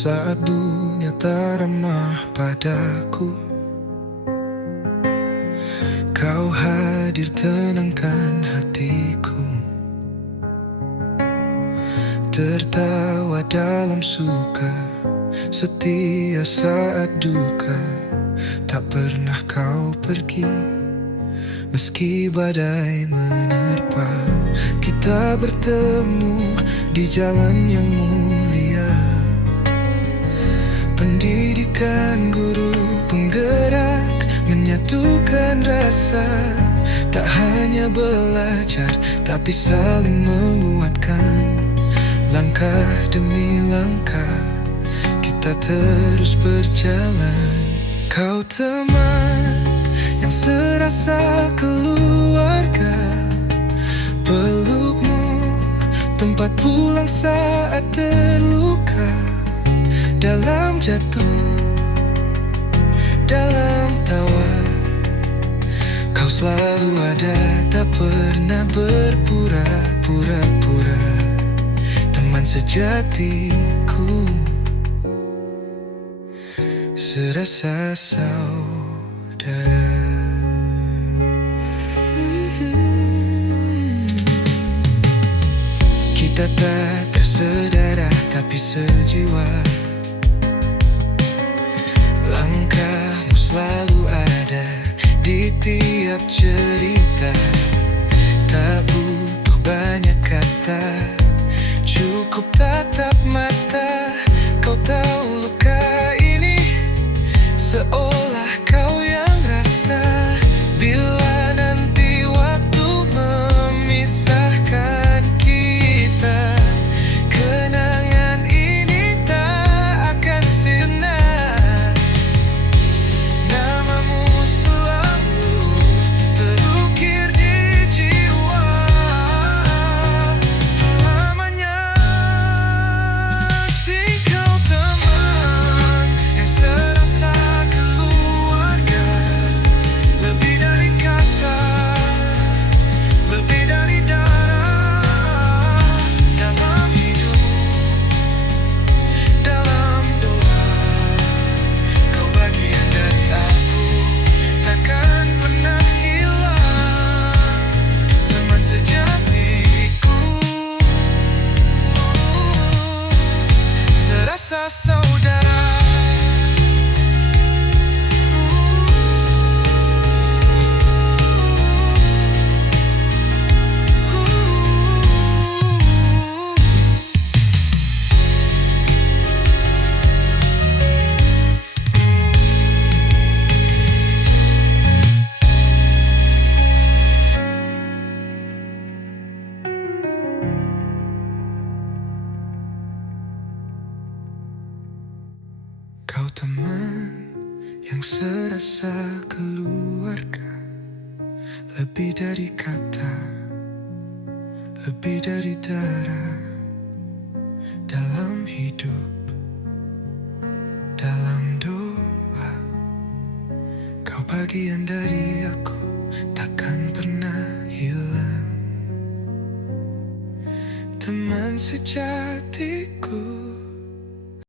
saat dunia tak ramah padaku. Kau hadir tenangkan hatiku, tertawa dalam suka, setia saat duka. Tak pernah kau pergi, meski badai menerpa. Kita bertemu di jalan yang mulia, pendidikan guru penggerak, menyatukan rasa. Tak hanya belajar, tapi saling menguatkan. Langkah demi langkah, kita terus berjalan. Kau teman yang serasa keluarga, pelukmu tempat pulang saat terluka. Dalam jatuh, dalam tawa, kau selalu ada, tak pernah berpura-pura. Teman sejatiku, serasa saudara. Kita tak bersaudara, tapi sejiwa. Langkahmu selalu ada di tiap cerita. Tak butuh banyak kata, cukup tatap mata. Kau tahu luka ini seolah kau yang rasa. Bila nanti waktu memisahkan kita, kenangan ini tak akan sirna. Namamu selalu terukir di jiwa. Selamanya si kau teman yang serasa keluarga. Lebih dari kata, lebih dari darah. Dalam hidup, dalam doa, kau bagian dari aku, takkan pernah hilang. Teman sejatiku, serasa saudara. Kau teman yang serasa keluarga. Lebih dari kata, lebih dari darah. Dalam hidup, dalam doa, kau bagian dari aku, takkan pernah hilang. Teman sejati.